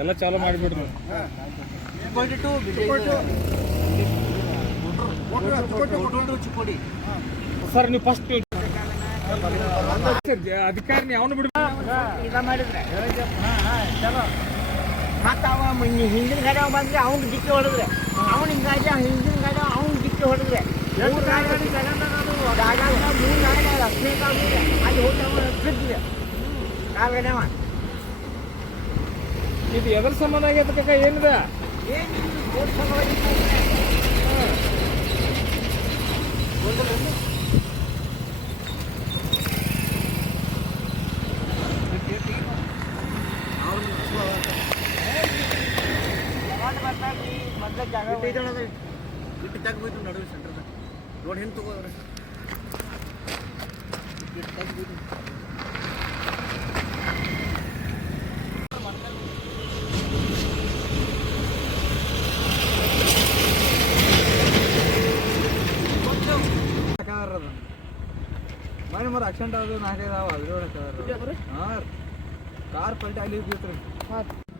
ಎಲ್ಲ ಚಾಲು ಮಾಡಿಬಿಡ್ರಿ ಚಿಕ್ಕೋಡಿ ಸರ್ ನೀವು ಫಸ್ಟ್ ಅಧಿಕಾರಿ ಅವನು ಬಿಡ. ಇದ ಮಾಡಿದ್ರೆ. ಮತ್ತ ಅವ ಮ- ಹಿಂದಿನ ಗಾಡಿ ಅವ ಬಂದ್ರೆ ಅವ್ನ್ ಡಿಕ್ಕಿ ಹೊಡೆದ್ರೆ. ಅವ್ನ ಹಿಂಗಾಗಿ ಹಿಂದಿನ ಗಾಡಿ ಅವ್ನ್ ಡಿಕ್ಕಿ ಹೊಡೆದ್ರೆ. ಮೂರು ಗಾಡಿ ಜಾಗ ಮೂರು ಗಾಡಿ ಅಲ್ಲಿ ಹೋಗಿ ಅವ ಬಿದ್ದಿದೆ. ಕಾಲ್ ಗಡೆ ಇದು ಎದ್ರ ಸಂಬಂಧ ಆಗೈತೆ ಕಾಕ ಏನಿದೆ? ನೋಡಿ ಕೋರ್ಟ್ ಸಲುವಾಗಿ ಮನೆ ಮರ ಆಕ್ಸಿಡೆಂಟ್ ಆಗೋದು ನಾಲ್ಕೈದು ಅವ ಅದ್ರ ಹಾಂ ಕಾರ್ ಪಲ್ಟಿ ಅಲ್ಲಿ ಬಿತ್ತು